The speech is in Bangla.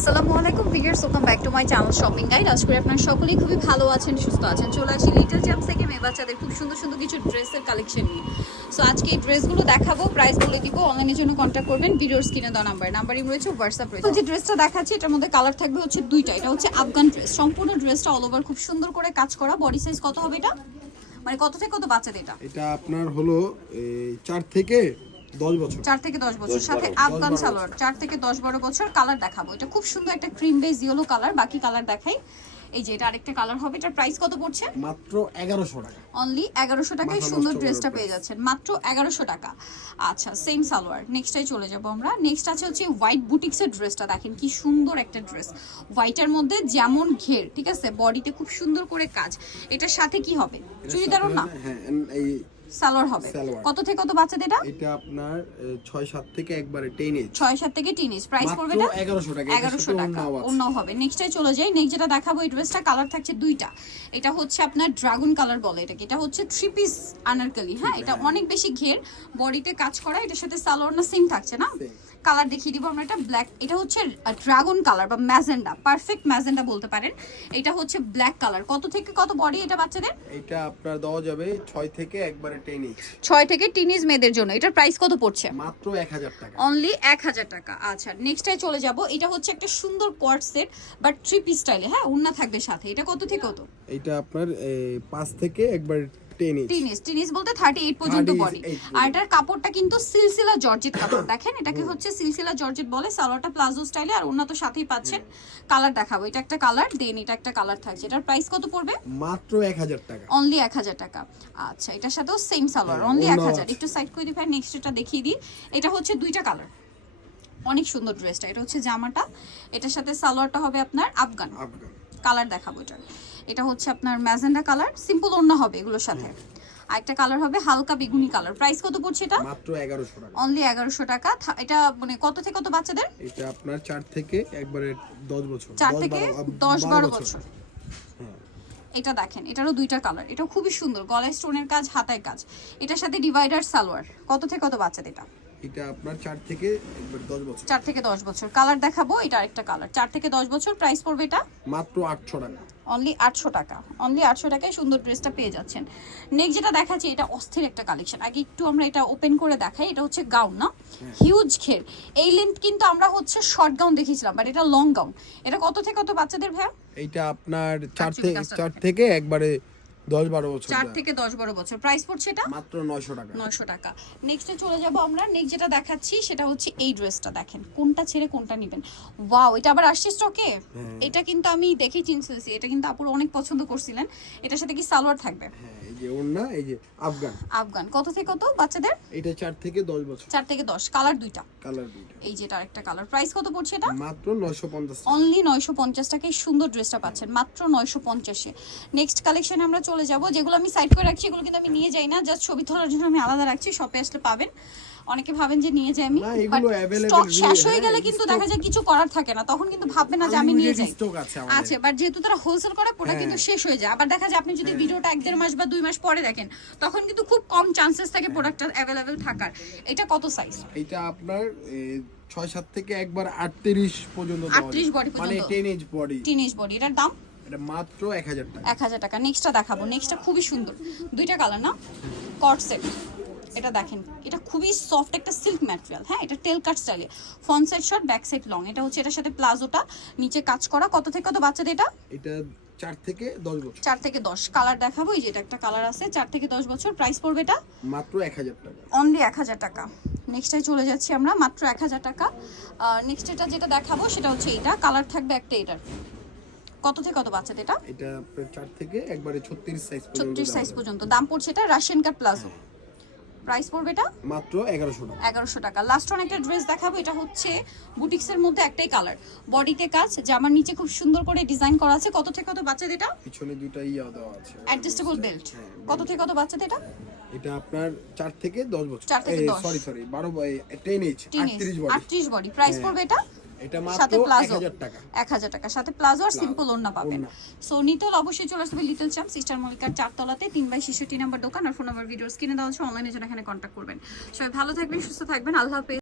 আসসালামু আলাইকুম viewers welcome back to my channel shopping guide আজ করে আপনারা সকলেই খুবই ভালো আছেন, সুস্থ আছেন। চলে আসি লিটল চ্যাম্প থেকে মেয়ে বাচ্চাদের খুব সুন্দর সুন্দর কিছু ড্রেসের কালেকশন নিয়ে। সো আজকে এই ড্রেসগুলো দেখাবো প্রাইস বলে দিব অনলাইনের জন্য কন্ট্যাক্ট করবেন, ভিডিওর স্ক্রিনে দেওয়া নাম্বার নাম্বারই রয়েছে হোয়াটসঅ্যাপ রয়েছে। যে ড্রেসটা দেখাচ্ছি, এটার মধ্যে কালার থাকবে হচ্ছে দুইটা, এটা হচ্ছে আফগান ড্রেস সম্পূর্ণ ড্রেসটা অল ওভার খুব সুন্দর করে কাজ করা। বডি সাইজ কত হবে এটা? মানে কত থেকে কত বাচ্চাদের এটা? এটা আপনার হলো চার থেকে বছর। চার থেকে দশ বছর সাথে আফগান সালোয়ার চার থেকে দশ বারো বছর কালার দেখাবো। এটা খুব সুন্দর একটা ক্রিম বেস ইয়েলো কালার বাকি কালার দেখাই। এই যে এটা আরেকটা কালার হবে এটার প্রাইস কত পড়ছে? মাত্র এগারোশো টাকা। অনলি এগারোশো টাকায় সুন্দর ড্রেসটা পেয়ে যাচ্ছেন। মাত্র এগারোশো টাকা। আচ্ছা সেম সালোয়ার। নেক্সটাই চলে যাব আমরা। নেক্সট আছে হচ্ছে হোয়াইট বুটিক্সের ড্রেসটা দেখেন কি সুন্দর একটা ড্রেস হোয়াইটের মধ্যে যেমন ঘের ঠিক আছে? বডিতে খুব সুন্দর করে কাজ। এটার সাথে কি হবে? চুড়িদারও না? হ্যাঁ এই সালোয়ার হবে। কত থেকে কত বাচ্চাদের এটা? এটা আপনার এ, ছয় সাত থেকে একবারে টেনে ছয় সাত থেকে টিনিস প্রাইস পড়বে না এটা? এগারোশো টাকা এটার এগারোশো সাথে টাকা। অন্য হবে। নেক্সটে চলে যাই। নেক্সট যেটা দেখাবো এই ড্রেসটা কালার থাকছে দুইটা। এটা হচ্ছে আপনার ড্রাগন কালার বলে এটাকে। এটা হচ্ছে থ্রি পিস আনারকলি হ্যাঁ? এটা অনেক বেশি ঘের। বডিতে কাজ করা এটার সাথে সালোয়ার না সেম থাকছে না। কালার দেখিয়ে দিব আমরা এটা ব্ল্যাক এটা হচ্ছে ড্রাগন কালার বা ম্যাজেন্ডা পারফেক্ট ম্যাজেন্ডা বলতে পারেন। এটা হচ্ছে ব্ল্যাক কালার কত থেকে কত বডি এটা বাচ্চাদের? এটা আপনার দেওয়া যাবে ছয় থেকে একবারে টেনে ছয় থেকে টিনিজ মেয়েদের জন্য। এটার প্রাইস কত পড়ছে? মাত্র এক হাজার টাকা। অনলি এক হাজার টাকা। আচ্ছা নেক্সটে চলে যাব। এটা হচ্ছে একটা সুন্দর coord set but three piece স্টাইলে হ্যাঁ? উন্না থাকবে সাথে। এটা কত থেকে কত? এটা আপনার এ, পাঁচ থেকে একবারে টিনিস। টিনিস বলতে থার্টি এইট পর্যন্ত 38 বডি আর এটার কাপড়টা কিন্তু সিলসিলা জর্জেট কাপড়। দেখেন এটাকে হচ্ছে সিলসিলা জর্জেট বলে সালোয়ারটা প্লাজো স্টাইলে আর অন্য তো সাথেই পাচ্ছেন কালার দেখাবো। এটা একটা কালার দেন এটা একটা কালার থাকছে। এটার প্রাইস কত পড়বে? মাত্র এক হাজার টাকা। অনলি আচ্ছা এটার সাথেও সেম সালোয়ার হ্যাঁ, অনলি এক অন্য হাজার। আছে। একটু সাইড করে দিই ভাই নেক্সট এটা দেখিয়ে দিই। এটা হচ্ছে দুইটা কালার অনেক সুন্দর ড্রেসটা এটা হচ্ছে জামাটা। এটার সাথে সালোয়ারটা হবে আপনার আফগান। আফগান। কালার দেখাবো এটা এটা হচ্ছে আপনার ম্যাজেন্ডা কালার সিম্পল অন্য হবে এগুলোর সাথে। আরেকটা কালার হবে হালকা বেগুনি কালার। প্রাইস কত পড়ছে এটা? মাত্র এগারোশো টাকা। অনলি এগারোশো টাকা। এটা মানে কত থেকে কত বাচ্চাদের? এটা আপনার চার থেকে একবারে দশ বছর। চার দশ থেকে বারো- আ, দশ বারো বছর। হ্যাঁ। এটা দেখেন এটারও দুইটা কালার। এটা খুবই সুন্দর গলায় স্টোনের কাজ হাতায় কাজ। এটার সাথে ডিভাইডার সালোয়ার। কত থেকে কত বাচ্চাদের এটা? এটা আপনার চার থেকে একবার দশ বছর। চার থেকে দশ বছর। কালার দেখাবো এটা আরেকটা কালার চার থেকে দশ বছর প্রাইস পড়বে এটা? মাত্র আটশো টাকা। অনলি আটশো টাকা। অনলি আটশো টাকায় সুন্দর ড্রেসটা পেয়ে যাচ্ছেন। নেক্সট যেটা দেখাচ্ছি এটা অস্থির একটা কালেকশন আগে একটু আমরা এটা ওপেন করে দেখাই। এটা হচ্ছে গাউন না? হিউজ ঘের। এই লেন্থ কিন্তু আমরা হচ্ছে শর্ট গাউন দেখেছিলাম বাট এটা লং গাউন এটা কত থেকে কত বাচ্চাদের ভাইয়া? এইটা আপনার চার কাটছি থেকে কাজটা চার থেকে একবারে দশ বারো বছর চার থেকে দশ বারো বছর। প্রাইস পড়ছে এটা? মাত্র নয়শো টাকা। নয়শো টাকা। নেক্সটে চলে যাব আমরা। নেক্সট যেটা দেখাচ্ছি সেটা হচ্ছে এই ড্রেসটা দেখেন। কোনটা ছেড়ে কোনটা নেবেন। ওয়াও এটা আবার আসছে স্টকে এটা কিন্তু আমি দেখেই চিনছি এটা কিন্তু আপুর অনেক পছন্দ করছিলেন। এটার সাথে কি সালোয়ার থাকবে? হ্যাঁ। যে ওড়না এই যে আফগান। আফগান। কত থেকে কত বাচ্চাদের? এটা চার থেকে দশ বছর। 4 থেকে দশ। কালার দুইটা। কালার দুইটা। এই যেটা আরেকটা কালার। প্রাইস কত পড়ছে এটা? মাত্র নয়শো পঞ্চাশ অনলি নয়শো পঞ্চাশ টাকায় সুন্দর ড্রেসটা পাচ্ছেন। মাত্র নয়শো পঞ্চাশে। নেক্সট কালেকশনে আমরা চলে যাব। যেগুলো আমি সাইড করে রাখছি এগুলো কিন্তু আমি নিয়ে যাই না। জাস্ট ছবি তোলার জন্য আমি আলাদা রাখছি। শপে আসলে পাবেন। অনেকে ভাবেন যে নিয়ে যাই আমি really, শেষ হয়ে হ্যাঁ, গেলে কিন্তু দেখা যায় কিছু করার থাকে না তখন কিন্তু ভাববে না যে আমি নিয়ে যাই। স্টক আছে বাট যেহেতু তারা হোলসেল করে প্রোডাক্ট হ্যাঁ। কিন্তু শেষ হয়ে যায়। আবার দেখা যায় আপনি যদি ভিডিওটা এক দেড় মাস বা দুই মাস পরে দেখেন তখন কিন্তু খুব কম চান্সেস থাকে প্রোডাক্টটা অ্যাভেলেবেল থাকার। এটা কত সাইজ এটা আপনার ছয় সাত থেকে একবার আটত্রিশ পর্যন্ত আটত্রিশ 38 যায়। body মানে পর্যন্ত। টেন বডি টিনেজ বডি এটার দাম? এটা মাত্র এক হাজার টাকা। এক হাজার টাকা। নেক্সটটা দেখাবো। নেক্সটটা খুবই সুন্দর। দুইটা কালার না? কট সেট এটা দেখেন এটা খুবই সফট একটা সিল্ক ম্যাটেরিয়াল হ্যাঁ এটা টেল কাট স্টাইলে front side short back side long এটা হচ্ছে এটার সাথে প্লাজোটা নিচে কাজ করা। কত থেকে কত বাচ্চাদের এটা? এটা চার থেকে দশ বছর। চার থেকে দশ। কালার দেখাবো এই যে এটা একটা কালার আছে চার থেকে দশ বছর। প্রাইস পড়বে এটা? মাত্র এক হাজার টাকা। অনলি এক হাজার টাকা। চলে যাচ্ছি আমরা মাত্র এক হাজার টাকা। নেক্সট এটা যেটা দেখাবো সেটা হচ্ছে এটা। কালার থাকবে একটা এটার। কত থেকে কত বাচ্চাদের এটা? এটা চার থেকে একবারে ছত্রিশ সাইজ পর্যন্ত ছত্রিশ সাইজ পর্যন্ত। দাম পড়ছে এটা রাশিয়ান কাট প্লাজো প্রাইস পড়বে এটা? মাত্র 1100 টাকা। 1100 টাকা। লাস্ট ওয়ান একটা ড্রেস দেখাবো এটা হচ্ছে বুটিক্সের মধ্যে একটাই কালার বডিতে কাজ জামার নিচে খুব সুন্দর করে ডিজাইন করা আছে। কত থেকে কত বাচ্চাদের এটা? পিছনে দুটো ইয়া দেওয়া আছে। অ্যাডজাস্টেবল বেল্ট কত থেকে কত বাচ্চাদের এটা? এটা আপনার 4 থেকে দশ বছর। থেকে। সরি সরি 12 10 এইচ আটত্রিশ বডি আটত্রিশ বডি প্রাইস। পড়বে এটা? এটা সাথে প্লাজো হাজার টাকা। এক হাজার টাকা। সাথে প্লাজো আর সিম্পল ওড়না পাবেন। সো নিতল অবশ্যই চলে আসবে লিটল চ্যাম্প সিস্টার মল্লিকার চারতলাতে তিন বাই ছেষট্টি নাম্বার দোকান আর ফোন নাম্বার ভিডিও স্ক্রিনে দেওয়া হচ্ছে অনলাইনে জন্য এখানে কন্ট্যাক্ট করবেন। সবাই ভালো থাকবেন সুস্থ থাকবেন আল্লাহ হাফেজ।